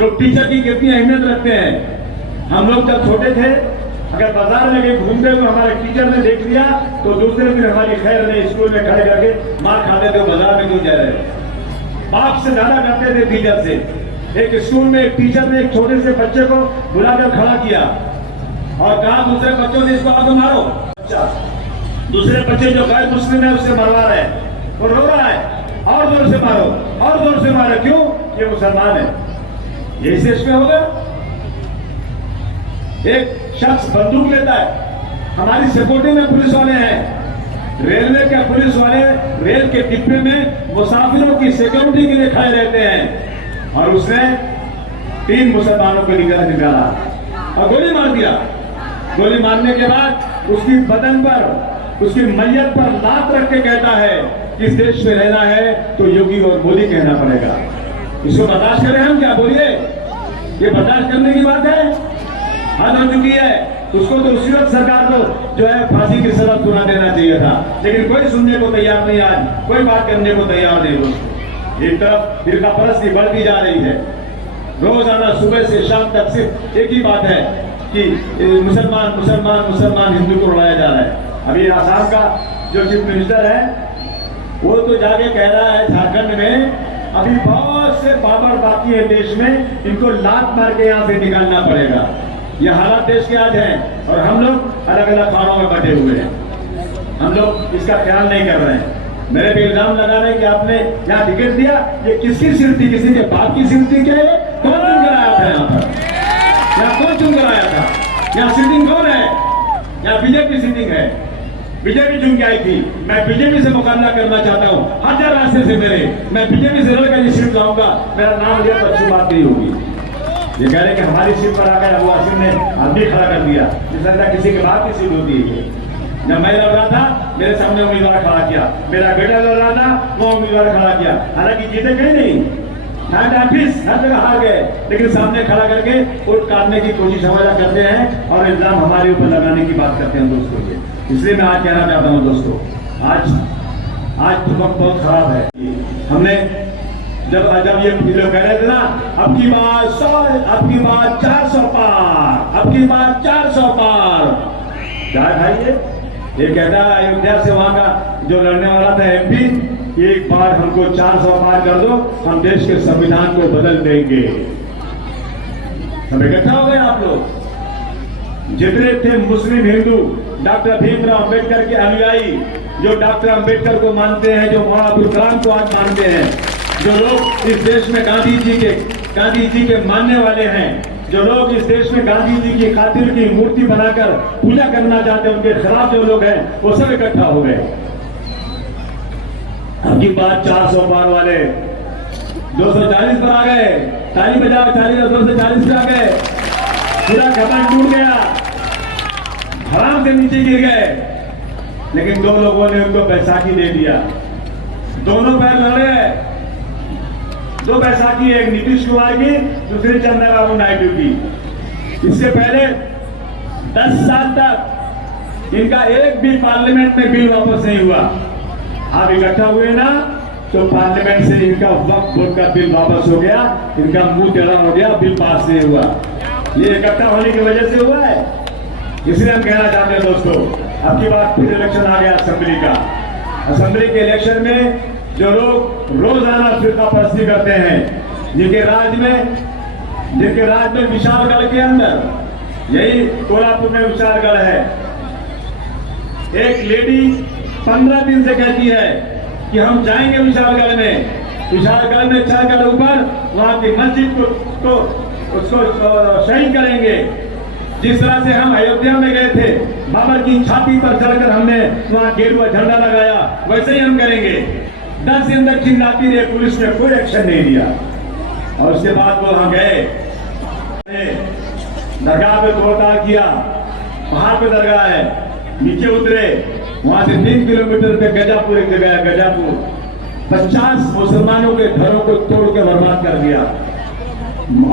लोग टीचर की कितनी अहमियत रखते हैं। हम लोग जब छोटे थे, अगर बाजार में कहीं घूमते हुए हमारे टीचर ने देख लिया तो दूसरे दिन हमारी खैर नहीं, स्कूल में खड़े करके मार खाते थे, बाजार में क्यों जा रहे। बाप से ज्यादा करते थे टीचर से। एक स्कूल में एक टीचर ने एक छोटे से बच्चे को बुलाकर खड़ा किया और कहा दूसरे बच्चों से इसको आगे मारो। अच्छा, दूसरे बच्चे जो गैर मुस्लिम है उससे मरवा रहे हैं, वो रो रहा है, और जोर से मारो, और जोर से मारो। क्यों? ये मुसलमान है। यही देश में होगा। एक शख्स बंदूक लेता है, हमारी सिक्योरिटी में पुलिस वाले हैं, रेलवे के पुलिस वाले रेल के डिब्बे में मुसाफिरों की सिक्योरिटी के लिए खड़े रहते हैं, और उसने 3 मुसलमानों को निकाला और गोली मार दिया। गोली मारने के बाद उसकी बदन पर, उसकी मैयत पर लात रख के कहता है कि इस देश में रहना है तो योगी और मोदी कहना पड़ेगा। इसको बर्दाश्त करें हम? क्या बोलिए, ये बर्दाश्त करने की बात है? हद हो चुकी है। उसको तो उसी वक्त सरकार को जो है फांसी की सजा सुना देना चाहिए था, लेकिन कोई सुनने को तैयार नहीं, आज कोई बात करने को तैयार नहीं। दोस्तों, एक तरफ फिरकापरस्ती बढ़ती जा रही है, रोजाना सुबह से शाम तक सिर्फ एक ही बात है कि मुसलमान मुसलमान मुसलमान हिंदू को उड़ाया जा रहा है। अभी आसाम का जो चीफ मिनिस्टर है वो तो जाके कह रहा है झारखंड में अभी बहुत से बाबर बाकी है देश में, इनको लात मार के यहाँ से निकालना पड़ेगा। ये हालात देश के आज हैं और हम लोग अलग अलग खानों में बटे हुए हैं। हम लोग इसका ख्याल नहीं कर रहे हैं। मेरे पे इल्जाम लगा रहे हैं कि आपने यहाँ टिकट दिया, ये किसकी सीट थी? किसी के बाप की सीट थी क्या? कौन चुन कर आया था यहाँ पर? यहाँ कौन चुन कर आया था? यहाँ सीटिंग कौन है? यहाँ बीजेपी सीटिंग है, बीजेपी चुन के आई थी। मैं बीजेपी से मुकाबला करना चाहता हूँ हर रास्ते से। मैं बीजेपी से लड़कर ये सीट लाऊंगा, मेरा नाम लिया तो अच्छी बात नहीं होगी। ये कह रहे कि हमारी सीट पर आकर अबू आसिम ने आदमी खड़ा कर दिया, जिस तरह किसी के बाप की सीट होती है। जब मैं लड़ रहा था मेरे सामने उम्मीदवार खड़ा किया, मेरा बेटा लड़ रहा था वो उम्मीदवार खड़ा किया, हालांकि जीते कहीं नहीं, हर जगह हार गए, लेकिन सामने खड़ा करके वोट काटने की कोशिश हमारा करते हैं और इल्जाम हमारे ऊपर लगाने की बात करते हैं दोस्तों ये। इसलिए मैं आज कहना चाहता हूँ दोस्तों, आज तो वक्त बहुत खराब है। हमने जब ये लोग कह रहे थे ना, अब की बात 400 पार, अब की बात 400 पार, क्या भाई ये कहता है अयोध्या से वहां का जो लड़ने वाला था MP, एक बार हमको 400 पार कर दो, हम देश के संविधान को बदल देंगे। सब इकट्ठा हो गए आप लोग। जितने थे मुस्लिम हिंदू, डॉक्टर भीमराव अंबेडकर के अनुयायी, जो डॉक्टर अंबेडकर को मानते हैं, जो मौलाना अब्दुल कलाम को आज मानते हैं, जो लोग इस देश में गांधी जी के मानने वाले हैं, जो लोग इस देश में गांधी जी की खातिर की मूर्ति बनाकर पूजा करना चाहते हैं, उनके खिलाफ जो लोग हैं वो सब इकट्ठा हो गए। अब की बात 400 पार वाले 240 पर आ गए, ताली बजाओ, 240 पे आ गए, पूरा घमंड टूट गया, हराम से नीचे गिर गए। लेकिन दो लोगों ने उनको बैसाखी दे दिया, दोनों पैर लड़े, दो बैसाखी, एक नीतीश कुमार की, दूसरी चंद्रबाबू नायडू की। इससे पहले 10 साल तक इनका एक भी पार्लियामेंट में बिल वापस नहीं हुआ। आप इकट्ठा हुए ना तो पार्लियामेंट से इनका वक्फ बोर्ड का बिल वापस हो गया, इनका मुंह टेढ़ा हो गया, बिल पास नहीं हुआ। ये इकट्ठा होने की वजह से हुआ है। इसलिए हम कहना चाहते हैं दोस्तों, अब की बात फिर इलेक्शन आ गया असेंबली का। असेंबली के इलेक्शन में जो लोग रोजाना फिरका परस्ती करते हैं, जिनके राज में विशालगढ़ के अंदर, यही कोल्हापुर में विशालगढ़ है, एक लेडी 15 दिन से कहती है कि हम जाएंगे विशालगढ़ में चढ़कर ऊपर वहां की मस्जिद को उसको शहीद करेंगे। जिस तरह से हम अयोध्या में गए थे, बाबर की छाती पर चढ़कर हमने वहां गेरुआ झंडा लगाया, वैसे ही हम करेंगे। 10 दिन तक चिल्लाती रही, पुलिस ने कोई एक्शन नहीं लिया। और उसके बाद वो वहां गए, दरगाह पे तोड़ताड़ किया, पहाड़ पे दरगाह है, नीचे उतरे, वहां से 3 किलोमीटर पे गजापुर एक जगह है, गजापुर 50 मुसलमानों के घरों को तोड़ के बर्बाद कर दिया।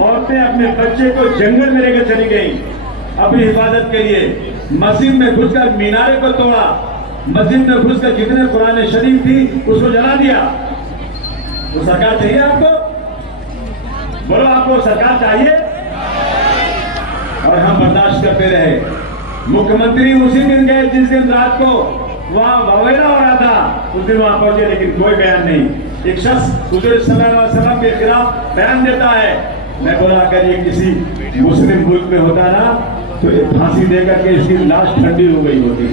औरतें अपने बच्चे को जंगल में लेकर चली गई अपनी हिफाजत के लिए। मस्जिद में घुसकर मीनारे को तोड़ा, मस्जिद में घुसकर जितने कुरान शरीफ थी उसको जला दिया। तो सरकार चाहिए आपको? बोलो, आपको सरकार चाहिए? और हम बर्दाश्त करते रहे। मुख्यमंत्री उसी दिन गए जिस दिन रात को वहां वावेला हो रहा था, उस दिन वहां पहुंचे, लेकिन कोई बयान नहीं। एक शख्स हुजूर सल्लल्लाहु अलैहि वसल्लम के खिलाफ बयान देता है। मैं बोला, अगर ये किसी मुस्लिम मुल्क में होता ना तो ये फांसी देकर के इसकी लाश ठंडी हो गई होती।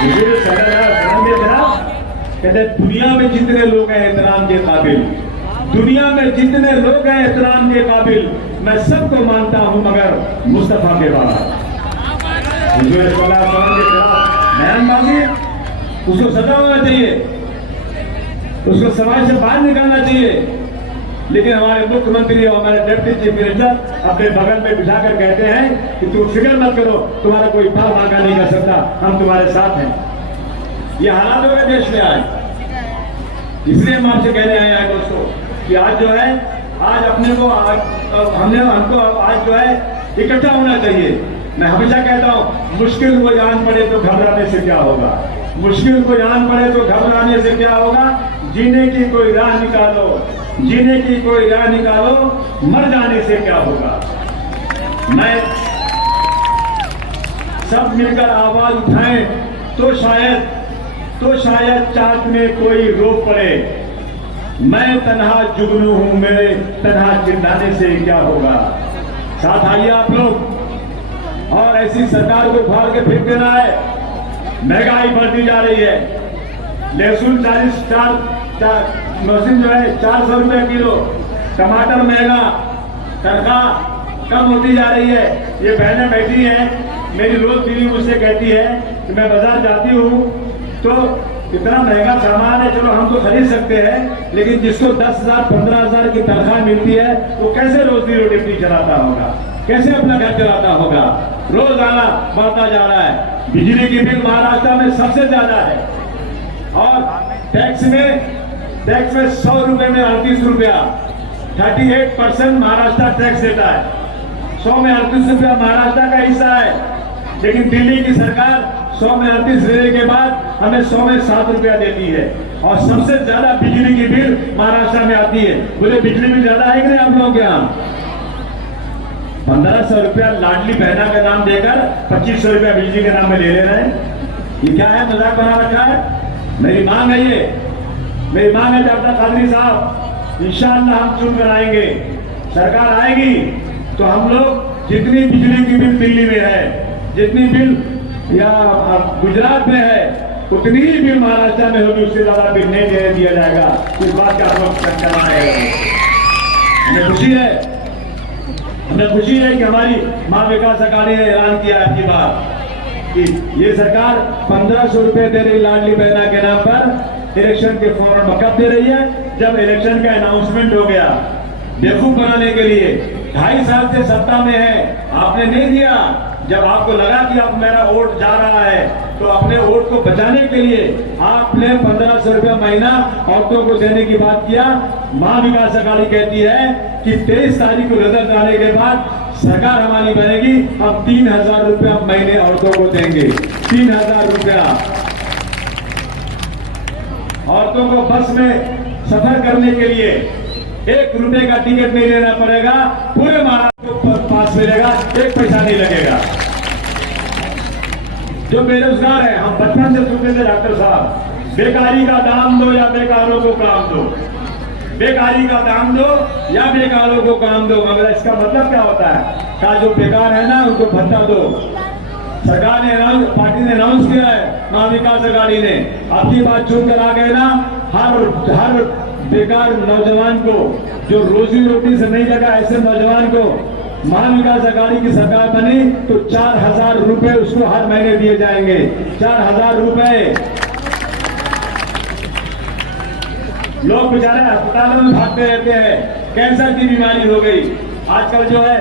हुजूर सल्लल्लाहु अलैहि वसल्लम के खिलाफ कहते, दुनिया में जितने लोग हैं एहतराम के काबिल, दुनिया में जितने लोग हैं एहतराम के काबिल, मैं सबको मानता हूं मगर मुस्तफा के बाद। बयानबाजी, उसको सजा होना चाहिए, उसको समाज से बाहर निकालना चाहिए। लेकिन हमारे मुख्यमंत्री और हमारे डिप्टी चीफ मिनिस्टर अपने बगल में बिठाकर कहते हैं कि तुम फिक्र मत करो, तुम्हारा कोई पाव भागा नहीं कर सकता, हम तुम्हारे साथ हैं। ये हालात हो गए देश में आज। इसलिए हम आपसे कहने आए हैं दोस्तों कि आज जो है, आज अपने को हमको आज जो है इकट्ठा होना चाहिए। मैं हमेशा कहता हूं, मुश्किल को जान पड़े तो घबराने से क्या होगा, मुश्किल को जान पड़े तो घबराने से क्या होगा। जीने की कोई राह निकालो, जीने की कोई राह निकालो, मर जाने से क्या होगा। मैं सब मिलकर आवाज उठाएं तो शायद चाँद में कोई रोक पड़े। मैं तन्हा जुगनू हूं, मेरे तन्हा चिल्लाने से क्या होगा। साथ आइए आप लोग, और ऐसी सरकार को फाड़ के फेंक देना है। महंगाई बढ़ती जा रही है, लहसुन 400 रुपए किलो, टमाटर महंगा, तनख्वाह कम होती जा रही है। ये बहनें बैठी हैं, मेरी रोज बीवी मुझसे कहती है कि मैं बाजार जाती हूँ तो इतना महंगा सामान है, चलो हम तो खरीद सकते हैं, लेकिन जिसको 10,000 15,000 की तनख्वाह मिलती है वो कैसे रोजी रोटी चलाता होगा, कैसे अपना घर चलाता होगा। रोजाना बढ़ता जा रहा है। बिजली की बिल महाराष्ट्र में सबसे ज्यादा है, और टैक्स में 100 रुपए में 38 रुपया, 38% महाराष्ट्र टैक्स देता है। 100 में 38 रुपया महाराष्ट्र का हिस्सा है, लेकिन दिल्ली की सरकार 100 में 38 देने के बाद हमें 100 में 7 रुपया देती है। और सबसे ज्यादा बिजली की बिल महाराष्ट्र में आती है। बोले बिजली बिल ज्यादा है कि नहीं आप लोग के यहाँ? 1500 रुपया लाडली बहना का नाम देकर 2500 रुपया बिजली के नाम में ले रहे हैं। ये क्या है, मजाक बना रखा है। मेरी मांग है, मेरी मांग है डॉक्टर कादरी साहब, इंशाअल्लाह हम चुनकर आएंगे, सरकार आएगी तो हम लोग जितनी बिजली की बिल दिल्ली में है, जितनी बिल या गुजरात में है, उतनी ही बिल महाराष्ट्र में होगी, उससे ज्यादा बिल नहीं देने दिया जाएगा। इस बात का आप लोग करना है। हमें खुशी है कि हमारी मां विकास अकाली ने ऐलान किया है की बात कि ये सरकार 1500 रुपए दे रही लाडली बहना के नाम पर, इलेक्शन के फौरन वक्त दे रही है, जब इलेक्शन का अनाउंसमेंट हो गया। बेवकूफ बनाने के लिए 2.5 साल से सत्ता में है, आपने नहीं दिया। जब आपको लगा कि अब मेरा वोट जा रहा है, तो अपने वोट को बचाने के लिए आपने 1500 रुपया महीना औरतों को देने की बात किया। महा विकास अघाड़ी कहती है कि 23 तारीख को रिजल्ट आने के बाद सरकार हमारी बनेगी, हम 3000 रुपया महीने औरतों को देंगे। 3000 रुपया औरतों को बस में सफर करने के लिए 1 रुपए का टिकट नहीं लेना पड़ेगा, पूरे महाराष्ट्र को पास मिलेगा, 1 पैसा नहीं लगेगा। जो बेरोजगार है, हम बचपन से सुनते थे डॉक्टर साहब, बेकारी का दाम दो या बेकारों को काम दो, बेकारी का दाम दो या बेकारों को काम दो। मगर इसका मतलब क्या होता है? का जो बेकार है ना, उनको भत्ता दो। सरकार ने पार्टी ने अनाउंस किया है, महा विकास अघाड़ी ने, अपनी बात चुन कर आ गए ना। हर बेकार नौजवान को, जो रोजी रोटी से नहीं लगा, ऐसे नौजवान को महा विकास अघाड़ी की सरकार बनी तो 4000 रुपए उसको हर महीने दिए जाएंगे। 4000 रुपए। लोग बेचारे अस्पतालों में भागते रहते हैं, कैंसर की बीमारी हो गई, आजकल जो है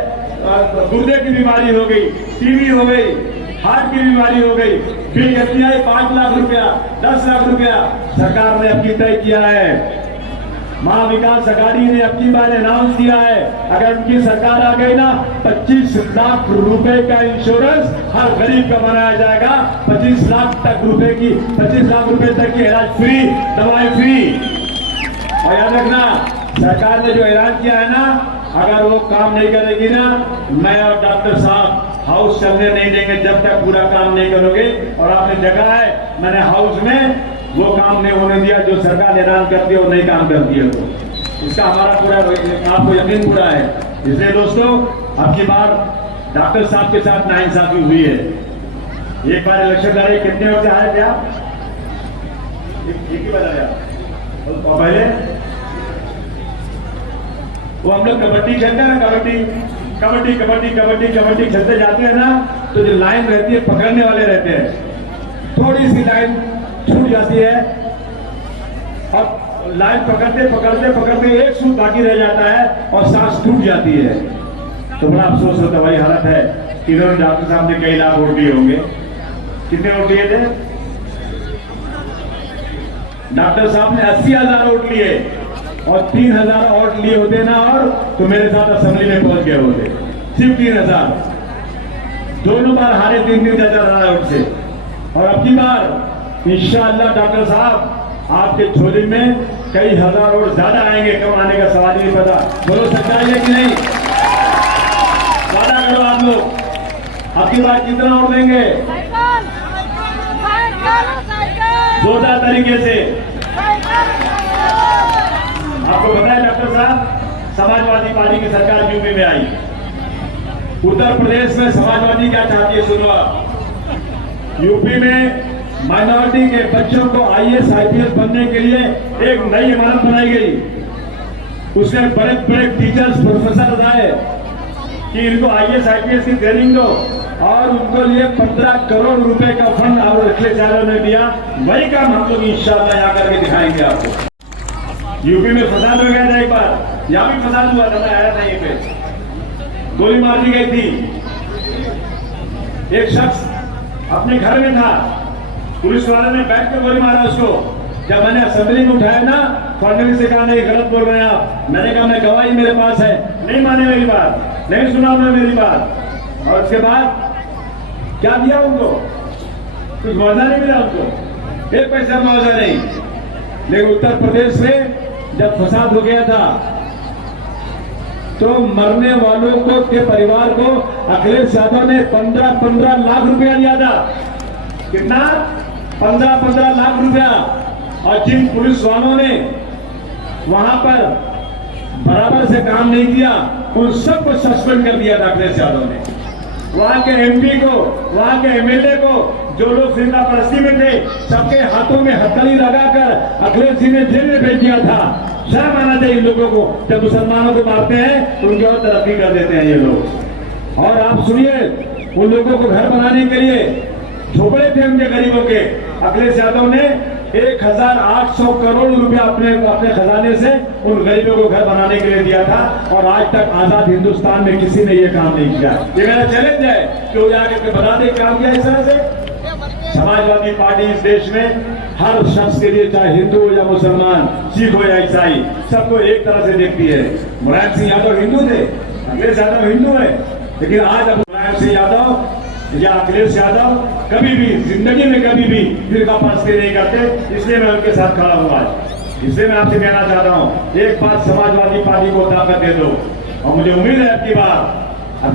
गुर्दे की बीमारी हो गई, टीबी हो गई, हार्ट की बीमारी हो गई, फिर एफडीआई 5 लाख रुपया, 10 लाख रुपया सरकार ने अपनी तय किया है। महा विकास अघाड़ी ने अपनी बार अनाउंस किया है, अगर उनकी सरकार आ गई ना, 25 लाख रुपए का इंश्योरेंस हर गरीब का बनाया जाएगा। 25 लाख रुपए तक की इलाज फ्री, दवाई फ्री। और याद रखना, सरकार ने जो ऐलान किया है ना, अगर वो काम नहीं करेगी ना, मैं और डॉक्टर साहब हाउस चलने नहीं देंगे जब तक पूरा काम नहीं करोगे। और आपने जगह है, मैंने हाउस में वो काम नहीं होने दिया जो सरकार ऐलान करती है वो नहीं काम करती है। तो इसका हमारा पूरा आपको यकीन पूरा है। इसलिए दोस्तों, अब की बार डॉक्टर साहब के साथ नाइंसाफी हुई है। एक बार इलेक्शन लड़े, कितने वक्त आए थे आप? एक ही बार आया। और पहले वो हम लोग कबड्डी खेलते हैं ना, कबड्डी खेलते जाते हैं ना, तो जो लाइन रहती है, पकड़ने वाले रहते हैं, थोड़ी सी लाइन छूट जाती है और लाइन पकड़ते एक सूट बाकी रह जाता है और सांस टूट जाती है। तो बड़ा अफसोस होता है, वही हालत है कि इन्होंने डॉक्टर साहब ने कई लाख वोट दिए होंगे। कितने वोट दिए थे? डॉक्टर साहब ने 80,000 वोट लिए और 3000 वोट लिए होते ना, और तो मेरे साथ असेंबली में पहुंच गए होते। सिर्फ 3000, दोनों बार हारे 3,000 वोट से। और अब की बार इंशाअल्लाह डॉक्टर साहब आपके झोली में कई हजार और ज्यादा आएंगे, कब आने का सवाल ही नहीं पता। बोलो सच्चाई है कि नहीं? वादा करो आप लोग, आपकी बात कितना वोट देंगे? जोरदार तरीके से। आपको पता है डॉक्टर साहब, समाजवादी पार्टी की सरकार यूपी में आई। उत्तर प्रदेश में समाजवादी क्या चाहती है, सुनो आप। यूपी में माइनॉरिटी के बच्चों को आईएएस आईपीएस बनने के लिए एक नई इमारत बनाई गई। उसमें बड़े बड़े टीचर्स प्रोफेसर आए कि इनको आईएएस आईपीएस की ट्रेनिंग दो, और उनको लिए 15 करोड़ रुपए का फंड अखिलेश यादव ने दिया। वही काम हम लोग इंशाअल्लाह यहाँ करके दिखाएंगे आपको। यूपी में फसाद हो गया था एक बार, यहाँ भी फसाद हुआ था, मैं आया था ये पे, गोली मार दी गई थी। एक शख्स अपने घर में था, पुलिस वाले ने बैठ के गोली मारा उसको। जब मैंने असेंबली में उठाया ना, फडणवीस से कहा नहीं, गलत बोल रहे हैं आप। मैंने कहा मैं गवाही मेरे पास है, नहीं माने मेरी बात, नहीं सुना उन्होंने मेरी बात। और उसके बाद क्या दिया उनको? कुछ मुआवजा नहीं मिला उनको, 1 पैसा मुआवजा नहीं। लेकिन उत्तर प्रदेश में जब फसाद हो गया था, तो मरने वालों को के परिवार को अखिलेश यादव ने 15 लाख रुपया दिया था। कितना? 15 लाख रुपया। और जिन पुलिस वालों ने वहां पर बराबर से काम नहीं किया, उन सबको सस्पेंड कर दिया था अखिलेश यादव ने। वहां के एमपी को, वहां के एमएलए को, जो लोग फिरका परस्ती में थे, सबके हाथों में हथकड़ी लगाकर अखिलेश जी ने जेल में भेज दिया था। शर्म आना चाहिए इन लोगों को, जब मुसलमानों को मारते हैं तो उनकी और तरक्की कर देते हैं ये लोग। और आप सुनिए, उन लोगों को घर बनाने के लिए झोपड़े थे उनके गरीबों के, अखिलेश यादव ने 1800 करोड़ रुपया अपने खजाने से उन गरीबों को घर बनाने के लिए दिया था, और आज तक आजाद हिंदुस्तान में किसी ने ये काम नहीं किया। ये मेरा चैलेंज है कि वो जाके बता दे काम किया इस तरह से। समाजवादी पार्टी इस देश में हर शख्स के लिए, चाहे हिंदू हो या मुसलमान, सिख हो या ईसाई, सबको एक तरह से देखती है। मुलायम सिंह यादव हिंदू थे, अखिलेश यादव हिंदू है, लेकिन आज अब मुलायम सिंह यादव या अखिलेश यादव कभी भी जिंदगी में कभी भी फिरका परस्ती नहीं करते, इसलिए मैं उनके साथ खड़ा हूं आज। इसलिए मैं आपसे कहना चाहता हूं, एक बार समाजवादी पार्टी को ताकत दे दो, और मुझे उम्मीद है अब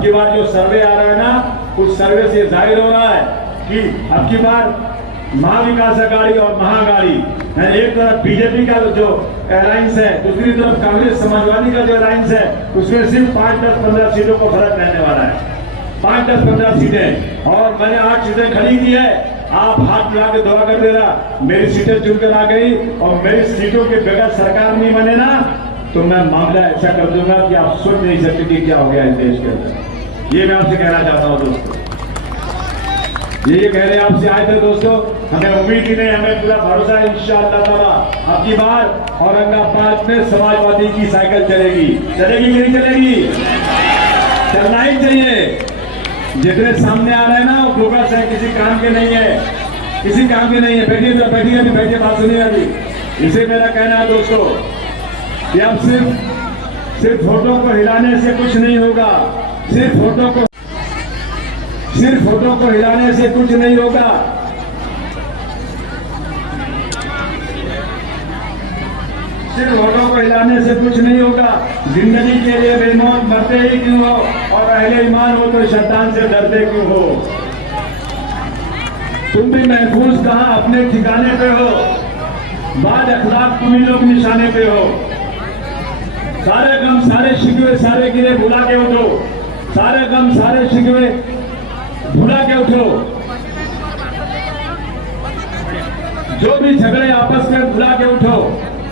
की बार जो सर्वे आ रहा है ना, उस सर्वे से जाहिर हो रहा है कि अब की बार महाविकास अघाड़ी और महाअघाड़ी, एक तरफ बीजेपी का जो अलायंस है, दूसरी तरफ कांग्रेस समाजवादी का जो अलायंस है, उसमें सिर्फ 5, 10, 15 सीटों को फर्क रहने वाला है। 5, 10, 15 सीटें, और मैंने 8 सीटें खड़ी की है। आप हाथ मिला के दुआ कर देना, मेरी सीटें चुनकर आ गई और मेरी सीटों के बगैर सरकार नहीं बने ना, तो मैं मामला ऐसा कर दूंगा कि आप सोच नहीं सकते कि क्या हो गया इस देश के अंदर। ये मैं आपसे कहना चाहता हूं दोस्तों, ये कह रहे आपसे आए थे दोस्तों, हमें उम्मीद ही नहीं, हमें पूरा भरोसा है इंशाअल्लाह ताला अब की बार औरंगाबाद में समाजवादी की साइकिल चलेगी कि नहीं चलेगी? चलना ही चाहिए। जितने सामने आ रहे हैं ना, वो बोगस है, किसी काम के नहीं है, किसी काम के नहीं है। बैठिए बात सुनिए अभी। इसे मेरा कहना है दोस्तों कि अब सिर्फ फोटो को हिलाने से कुछ नहीं होगा, सिर्फ फोटो को हिलाने से कुछ नहीं होगा। सिर्फ फोटो को हिलाने से कुछ नहीं होगा। जिंदगी के लिए बेमौत मरते ही क्यों हो, और अहले ईमान हो तो शैतान से डरते क्यों हो? तुम भी महफूज कहां अपने ठिकाने पे हो, बाद अखलाक तुम ही लोग निशाने पे हो। सारे गम सारे शिकवे सारे गिरे भुला के उठो, सारे गम सारे शिकवे भुला के उठो। जो भी झगड़े आपस में भुला के उठो।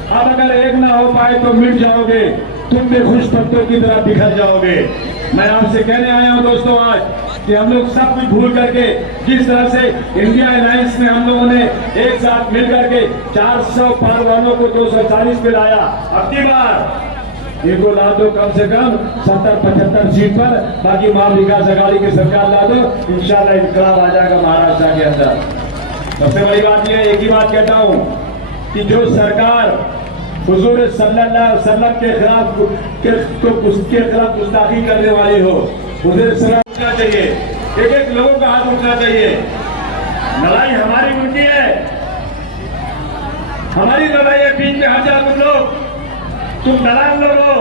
अब अगर एक ना हो पाए तो मिट जाओगे, तुम भी खुश पत्तों की तरह बिखर जाओगे। मैं आपसे कहने आया हूं दोस्तों आज कि हम लोग सब कुछ भूल करके, जिस तरह से इंडिया अलायंस में हम लोगों ने एक साथ मिल करके 400 पार वालों को 240 पे लाया, अब की बार इनको ला दो कम से कम 70-75 सीट पर, बाकी महाविकास अघाड़ी की सरकार ला दो, इंशाल्लाह इनकलाब आ जाएगा महाराष्ट्र के अंदर। सबसे बड़ी बात यह, एक ही बात कहता हूं कि जो सरकार हुजूर सल्लल्लाहु अलैहि वसल्लम के खिलाफ गुस्ताखी करने वाली हो, उसे सलाम उठना चाहिए, एक लोगों का हाथ उठना चाहिए। लड़ाई हमारी उनकी है, हमारी लड़ाई है। बीच में हट जाओ तुम लोग, तुम दलाल लोग हो,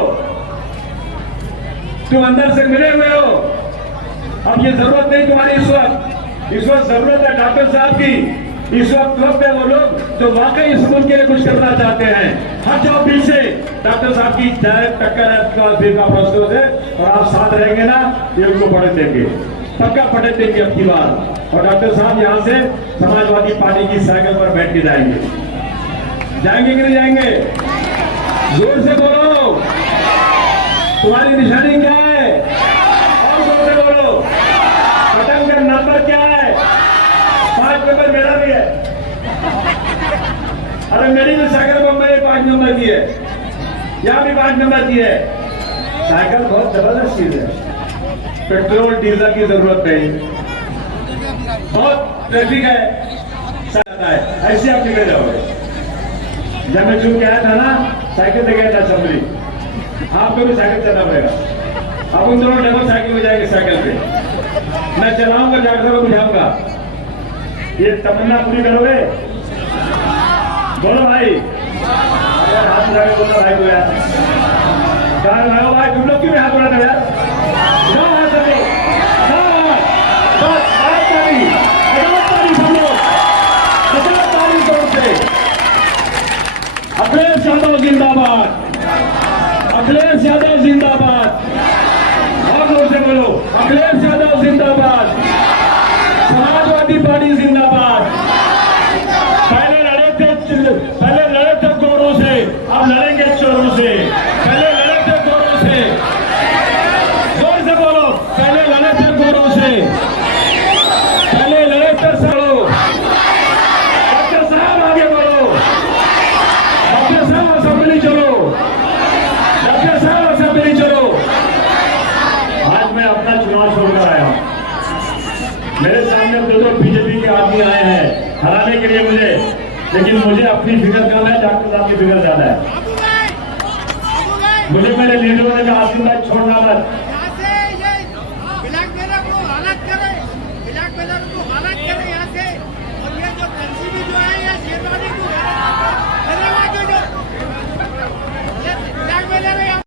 तुम अंदर से मिले हुए हो। अब ये जरूरत नहीं तुम्हारी इस वक्त जरूरत है डॉक्टर साहब की। इस वक्त है वो लोग जो वाकई इस मुल्क के लिए कुछ करना चाहते हैं। हट जाओ पीछे, डॉक्टर साहब की डायरेक्ट टक्कर है फिर प्रश्नों से, और आप साथ रहेंगे ना, ये उनको पढ़े देंगे, पक्का पढ़े देंगे अब की बार। और डॉक्टर साहब यहाँ से समाजवादी पार्टी की साइकिल पर बैठ के जाएंगे कि नहीं जाएंगे? जोर से बोलो, तुम्हारी निशानी क्या है? और जोर से बोलो, पतंग का नंबर क्या है? 5 नंबर मेरा भी है। अरे मेरी भी साइकिल बम्बई 5 नंबर की है, यहाँ भी 5 नंबर की है। साइकिल बहुत जबरदस्त चीज है, पेट्रोल डीजल की जरूरत नहीं, बहुत ट्रैफिक है, ऐसे आप निकल जाओगे। जब मैं चुन के आया था ना, साइकिल से गया था असेंबली, आपको भी साइकिल चलना पड़ेगा। अब उन दोनों डबल साइकिल में जाएंगे, साइकिल पे मैं चलाऊंगा, डॉक्टर को बुझाऊंगा। ये तमन्ना पूरी करोगे? बोलो भाई, अगर हाथ उठा के बोलना भाई को यार, कहा भाई तुम लोग क्यों भी हाथ उठाते यार? अखिलेश यादव जिंदाबाद, अखिलेश यादव जिंदाबाद, और जोर से बोलो, अखिलेश यादव जिंदाबाद, समाजवादी पार्टी जिंदाबाद। पहले लड़े थे गोरों से, अब लड़ेंगे चोरों से। पहले लड़े थे गोरों से, जोर से बोलो, के आदमी आए हैं हराने के लिए मुझे, लेकिन मुझे अपनी फिक्र करना है, डॉक्टर साहब की फिक्र करना है। मुझे मेरे लीडरों ने कहा आशीर्वाद छोड़ना मत,